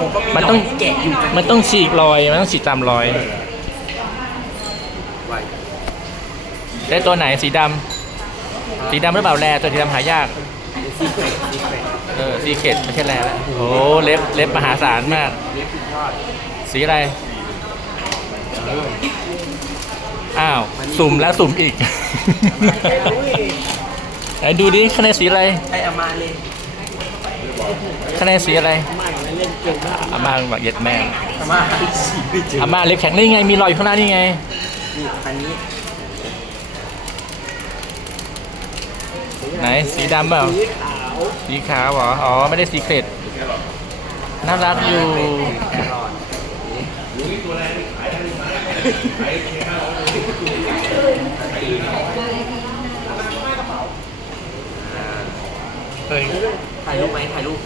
ผมก็มันต้องแกะอยู่มันต้องฉีกรอย มันต้องฉีกตามรอยไว้ได้ตัวไหนสีดำสีดำหรือเปล่าแรตัวสีดำหายาก ซีเฟรตซีเฟรตเออซีเกตไม่ใช่แรแล้วโอ้เล็บเล็บมหาศาลมากเรียกสุดยอดสีอะไรอ้าว สุ่มแล้วสุ่มอีกไหนดูดิคะแนนสีอะไรไออามาเลยคะแนนสีอะไรมาเล่นเก่งมาก อาม่าบอกเย็ดแม่งอามาสีไม่เจออาม่าเล็บแข็งนี่ไง มีรอยอยู่ข้างหน้านี่ไงนี่อันนี้ไหนสีดำเปล่าสีขาวสีขาวเหรออ๋อไม่ได้สีเกตน่ารักอยู่แครอทเฮ้ยถ่ายรูปไหมถ่ายรูป